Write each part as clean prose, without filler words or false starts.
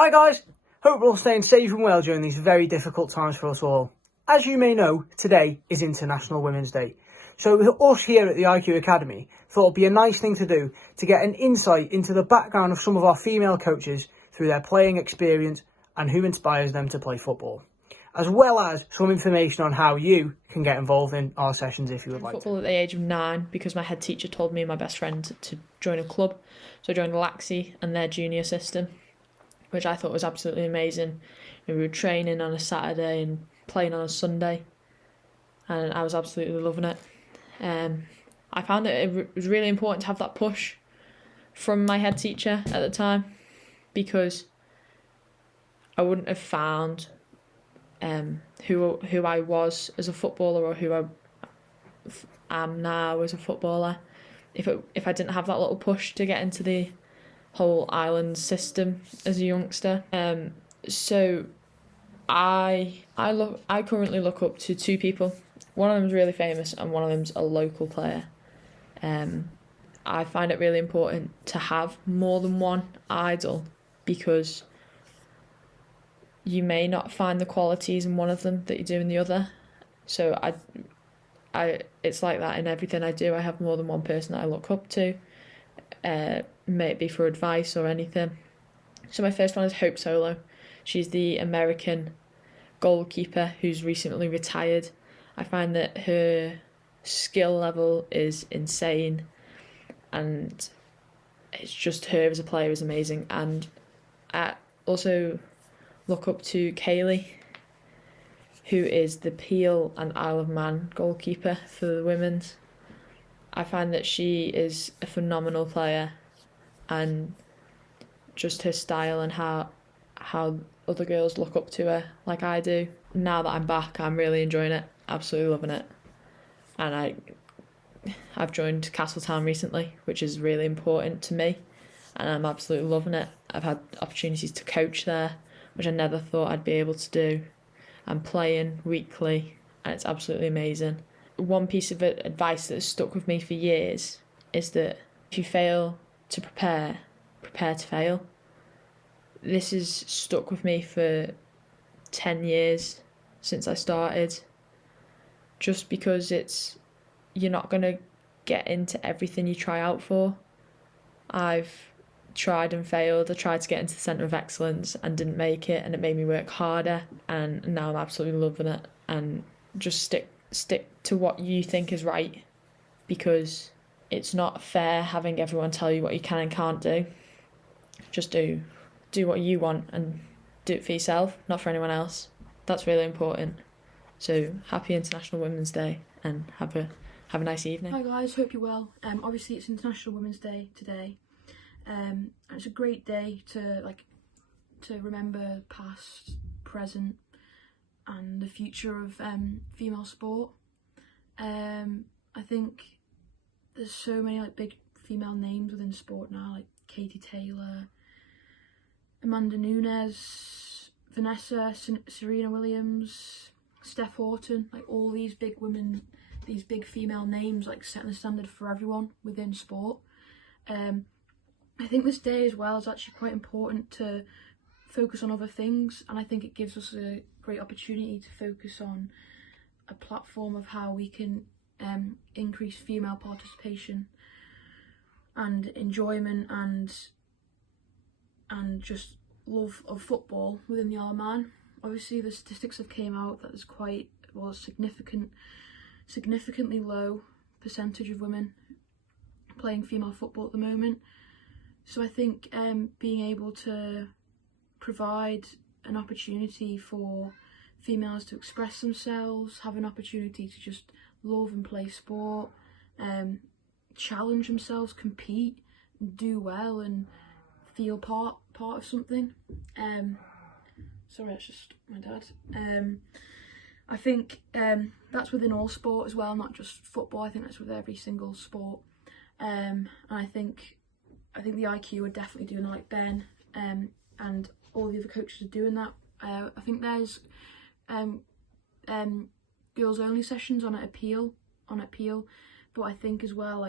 Hi guys, hope we're all staying safe and well during these very difficult times for us all. As you may know, today is International Women's Day. So us here at the IQ Academy thought it'd be a nice thing to do to get an insight into the background of some of our female coaches through their playing experience and who inspires them to play football, as well as some information on how you can get involved in our sessions if you would like football at the age of 9 because my head teacher told me and my best friend to join a club. So I joined Laxey and their junior system, which I thought was absolutely amazing. And we were training on a Saturday and playing on a Sunday, and I was absolutely loving it. I found that it was really important to have that push from my head teacher at the time, because I wouldn't have found who I was as a footballer or who I am now as a footballer if I didn't have that little push to get into the whole island system as a youngster. So I currently look up to two people. One of them's really famous and one of them's a local player. I find it really important to have more than one idol, because you may not find the qualities in one of them that you do in the other. So it's like that in everything I do. I have more than one person that I look up to, may it be for advice or anything. So my first one is Hope Solo. She's the American goalkeeper who's recently retired. I find that her skill level is insane, and it's just her as a player is amazing. And I also look up to Kaylee, who is the Peel and Isle of Man goalkeeper for the women's. I find that she is a phenomenal player, and just her style and how other girls look up to her like I do. Now that I'm back, I'm really enjoying it, absolutely loving it. And I've joined Castletown recently, which is really important to me, and I'm absolutely loving it. I've had opportunities to coach there, which I never thought I'd be able to do. I'm playing weekly, and it's absolutely amazing. One piece of advice that has stuck with me for years is that if you fail to prepare to fail. This has stuck with me for 10 years since I started, just because you're not going to get into everything you try out for. I've tried and failed. I tried to get into the Centre of Excellence and didn't make it, and it made me work harder, and now I'm absolutely loving it. And just stick to what you think is right, because it's not fair having everyone tell you what you can and can't do. Just do what you want and do it for yourself, not for anyone else. That's really important. So happy International Women's Day, and have a nice evening. Hi guys, hope you're well. Obviously it's International Women's Day today. And it's a great day to remember past, present, and the future of female sport. I think there's so many big female names within sport now, like Katie Taylor, Amanda Nunes, Vanessa, Serena Williams, Steph Houghton, all these big women, these big female names setting the standard for everyone within sport. I think this day as well is actually quite important to focus on other things, and I think it gives us a great opportunity to focus on a platform of how we can increase female participation and enjoyment and just love of football within the Isle of Man. Obviously the statistics have came out that there's quite significantly low percentage of women playing female football at the moment. So I think being able to provide an opportunity for females to express themselves, have an opportunity to just love and play sport, challenge themselves, compete, do well, and feel part of something. Sorry, it's just my dad. I think that's within all sport as well, not just football. I think that's with every single sport. And I think the IQ are definitely doing it, like Ben, and all the other coaches are doing that. I think there's girls only sessions on appeal, but I think as well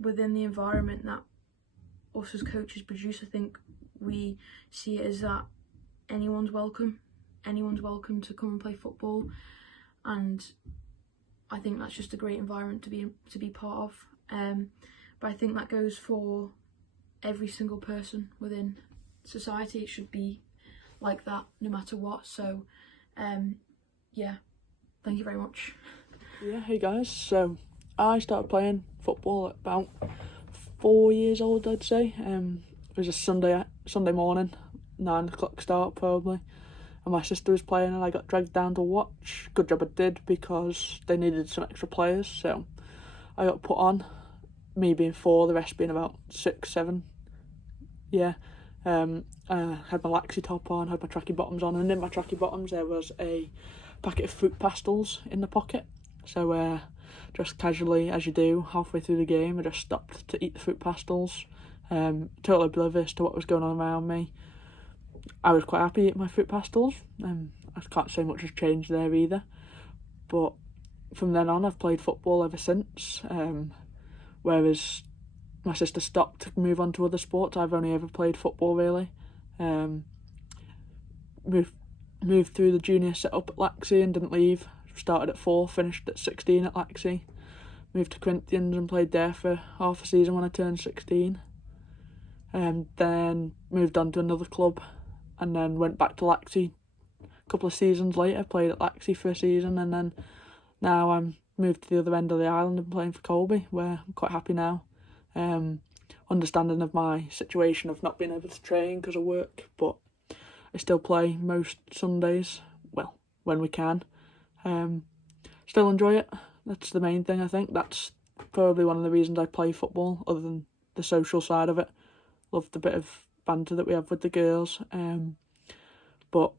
within the environment that us as coaches produce, I think we see it as that anyone's welcome to come and play football, and I think that's just a great environment to be part of. But I think that goes for every single person within society. It should be like that no matter what. So yeah, thank you very much. Yeah, hey guys, so I started playing football at about 4 years old, I'd say. It was a Sunday morning, 9 o'clock start probably, and my sister was playing and I got dragged down to watch. Good job I did, because they needed some extra players, so I got put on, me being 4, the rest being about 6, 7. Yeah. I had my laxy top on, had my tracky bottoms on, and in my tracky bottoms there was a packet of fruit pastels in the pocket. So just casually, as you do, halfway through the game, I just stopped to eat the fruit pastels, totally oblivious to what was going on around me. I was quite happy eating my fruit pastels. I can't say much has changed there either, but from then on I've played football ever since, whereas my sister stopped to move on to other sports. I've only ever played football really. Moved through the junior setup at Laxey and didn't leave. Started at 4, finished at 16 at Laxey. Moved to Corinthians and played there for half a season when I turned 16. Then moved on to another club and then went back to Laxey a couple of seasons later, played at Laxey for a season, and then now I'm moved to the other end of the island and playing for Colby, where I'm quite happy now. Understanding of my situation of not being able to train because of work, but I still play most Sundays, well, when we can. Still enjoy it. That's the main thing, I think. That's probably one of the reasons I play football, other than the social side of it. Love the bit of banter that we have with the girls. But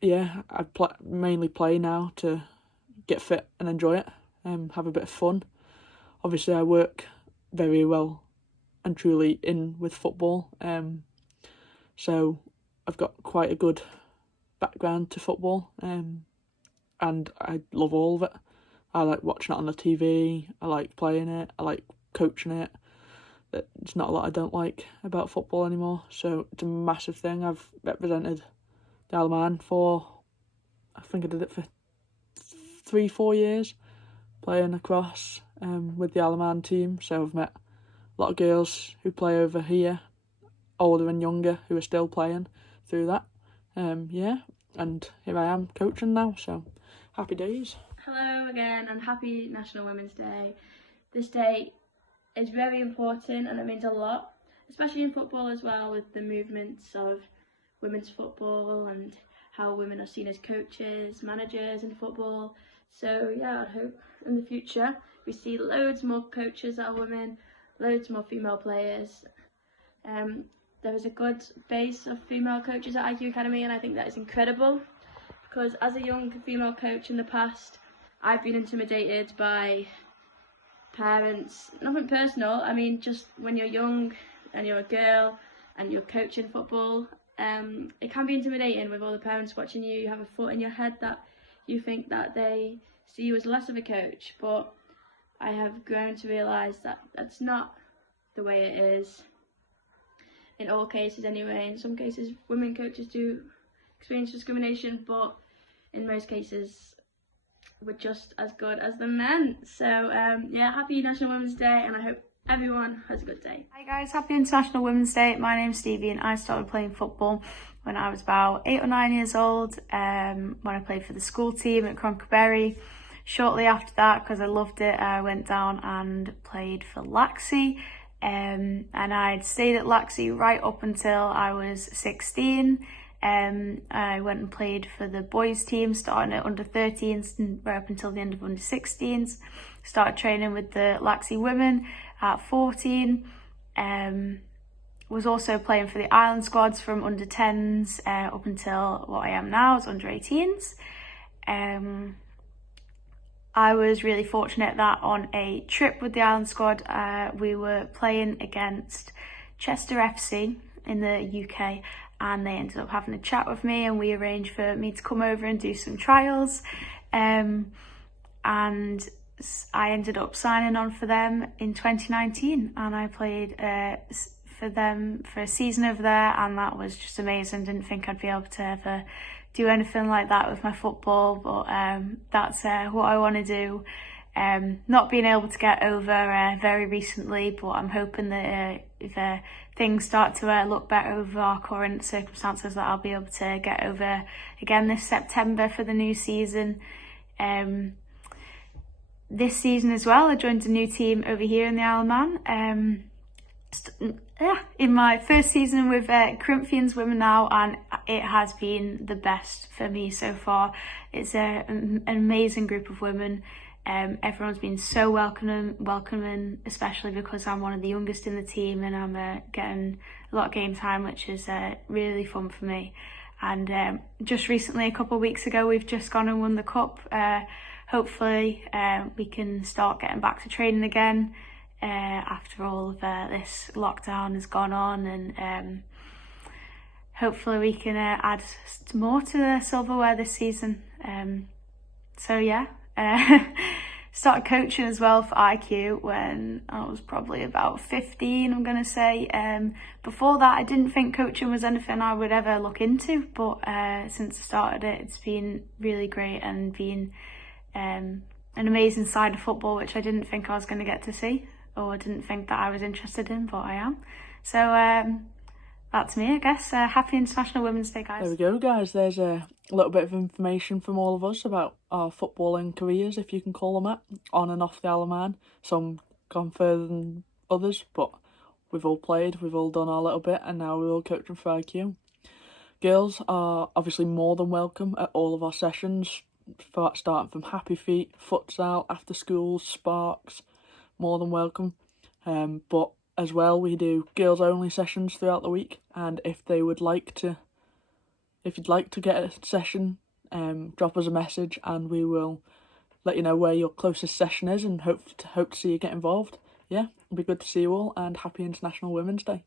yeah, I mainly play now to get fit and enjoy it, have a bit of fun. Obviously I work very well and truly in with football, so I've got quite a good background to football, and I love all of it. I like watching it on the TV, I like playing it, I like coaching it. It's not a lot I don't like about football anymore, so it's a massive thing. I've represented the Isle of Man for, I think I did it for 3-4 years, playing across with the Isle of Man team, so I've met a lot of girls who play over here, older and younger, who are still playing through that. Yeah, and here I am coaching now, so happy days. Hello again, and happy National Women's Day. This day is very important and it means a lot, especially in football as well, with the movements of women's football and how women are seen as coaches, managers in football. So yeah, I hope in the future we see loads more coaches that are women, loads more female players. There is a good base of female coaches at IQ Academy, and I think that is incredible, because as a young female coach in the past, I've been intimidated by parents. Nothing personal, I mean just when you're young and you're a girl and you're coaching football, it can be intimidating with all the parents watching you. You have a thought in your head that you think that they see you as less of a coach, but I have grown to realise that that's not the way it is in all cases anyway. In some cases women coaches do experience discrimination, but in most cases we're just as good as the men. So yeah, happy National Women's Day, and I hope everyone has a good day. Hi guys, happy International Women's Day. My name's Stevie and I started playing football when I was about 8 or 9 years old, when I played for the school team at Cronkerberry. Shortly after that, because I loved it, I went down and played for Laxey, and I'd stayed at Laxey right up until I was 16. I went and played for the boys team, starting at under 13s and right up until the end of under 16s. Started training with the Laxey women at 14. Was also playing for the Island squads from under 10s up until what I am now, as under 18s. I was really fortunate that on a trip with the Island squad, we were playing against Chester FC in the UK, and they ended up having a chat with me, and we arranged for me to come over and do some trials, and I ended up signing on for them in 2019, and I played for them for a season over there, and that was just amazing. Didn't think I'd be able to ever do anything like that with my football, but that's what I want to do. Not being able to get over very recently, but I'm hoping that if things start to look better over our current circumstances, that I'll be able to get over again this September for the new season. This season as well, I joined a new team over here in the Isle of Man. In my first season with Corinthians Women now, and it has been the best for me so far. It's an amazing group of women. Everyone's been so welcoming, especially because I'm one of the youngest in the team, and I'm getting a lot of game time, which is really fun for me. And just recently, a couple of weeks ago, we've just gone and won the cup. Hopefully we can start getting back to training again after all of this lockdown has gone on, and hopefully we can add more to the silverware this season. So yeah. Started coaching as well for IQ when I was probably about 15, I'm going to say. Before that, I didn't think coaching was anything I would ever look into, but since I started it, it's been really great and been an amazing side of football, which I didn't think I was going to get to see, or didn't think that I was interested in, but I am. So that's me, I guess. Happy International Women's Day, guys. There we go, guys. There's a little bit of information from all of us about our footballing careers, if you can call them that, on and off the Isle of Man. Some gone further than others, but we've all played, we've all done our little bit, and now we're all coaching for IQ. Girls are obviously more than welcome at all of our sessions, starting from Happy Feet, futsal, after school, Sparks, more than welcome. But as well, we do girls only sessions throughout the week, and if you'd like to get a session, drop us a message and we will let you know where your closest session is, and hope to see you get involved. Yeah, it'll be good to see you all, and happy International Women's Day.